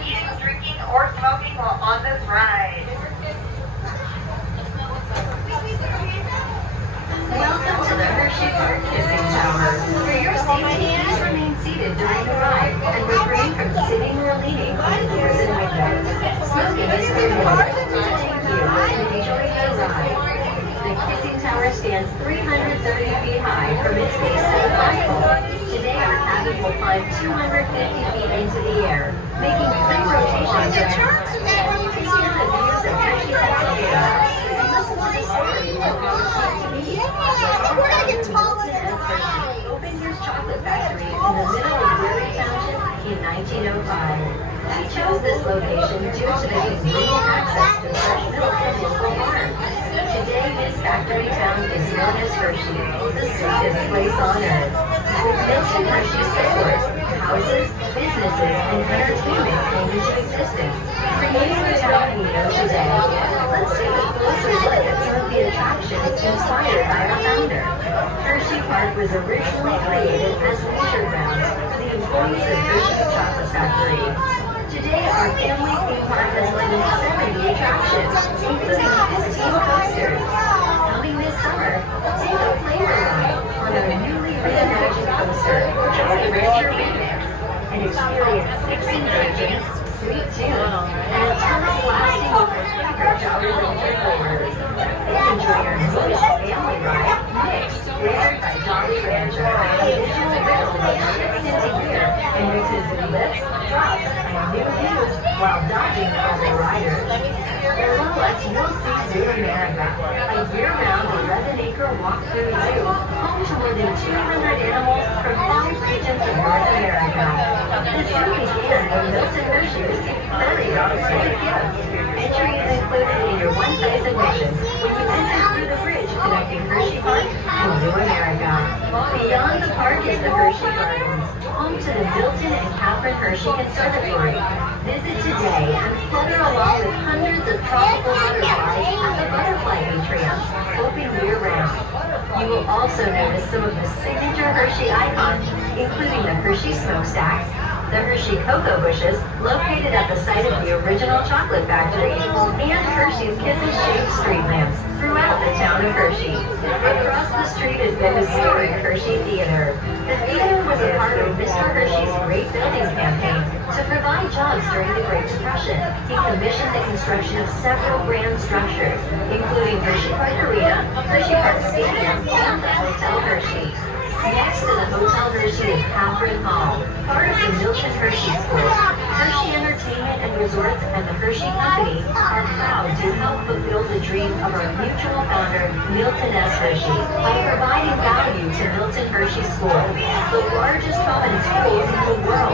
eating, drinking, or smoking while on this ride. Welcome to the Hersheypark Kissing Tower. For your safety, please remain seated during the ride and refrain from sitting or leaning on the doors and windows. Smoking is prohibited. Thank you and enjoy the ride. The Kissing Tower stands 330 feet high from its base to the flagpole. Today our cabin will climb 250 feet into the air, making 3 rotations during the ride. You can hear the views of Hershey, Pennsylvania, and listen to the story of how it's like to be We're gonna get taller. opened his chocolate factory in the middle of Erie Township in 1905. He chose this location due to the convenient access to fresh milk and local farms. Today, this factory town is known as Hershey, the sweetest place on earth. With Milton Hershey stores, houses, businesses, and entertainment came into existence, creating the town we know today. Let's take a closer look at some of the attractions inspired by our founder. Hersheypark was originally created as leisure grounds for the employees of Hershey's Chocolate Factory. Today, our family theme park has more than 70 attractions, including 15 coasters. Coming this summer, take a flavor ride on our newly reimagined coaster, the Ranger Remix, and experience 6 inversions, sweet tunes, and a ton of lasting flavor Jolly Rancher flavors. Enjoy our newest family ride, Mix, flavored by Jolly Rancher, a visual riddle tinted here, and mixes lips, drops, and new views while dodging other riders. Below us, you'll see Zoo America, a year-round 11-acre walk-through zoo, home to more than 200 animals from 5 regions of North America. The zoo began when Milton Hershey received prairie dogs as a gift. Entry is included in your one-place admission when you enter through the bridge connecting Hersheypark and Zoo America. Beyond the park is the Hershey Gardens, home to the Milton and Catherine Hershey Conservatory. Visit today and flutter along with hundreds of tropical butterflies at the Butterfly Atrium, open year-round. You will also notice some of the signature Hershey icons, including the Hershey smokestacks, the Hershey cocoa bushes, located at the site of the original chocolate factory, and Hershey's Kisses-shaped street lamps throughout the town of Hershey. Across the street is the historic Hershey Theater. The theater was a part of Mr. Hershey's Great Buildings campaign to provide jobs during the Great Depression. He commissioned the construction of several grand structures, including Hersheypark Arena, Hersheypark Stadium, and the Hotel Hershey. Next to the Hotel Hershey is Catherine Hall, part of the Milton Hershey School. Hershey Entertainment and Resorts and the Hershey Company are proud to help fulfill the dream of our mutual founder, Milton S. Hershey, by providing value to Milton Hershey School, the largest common schools in the world.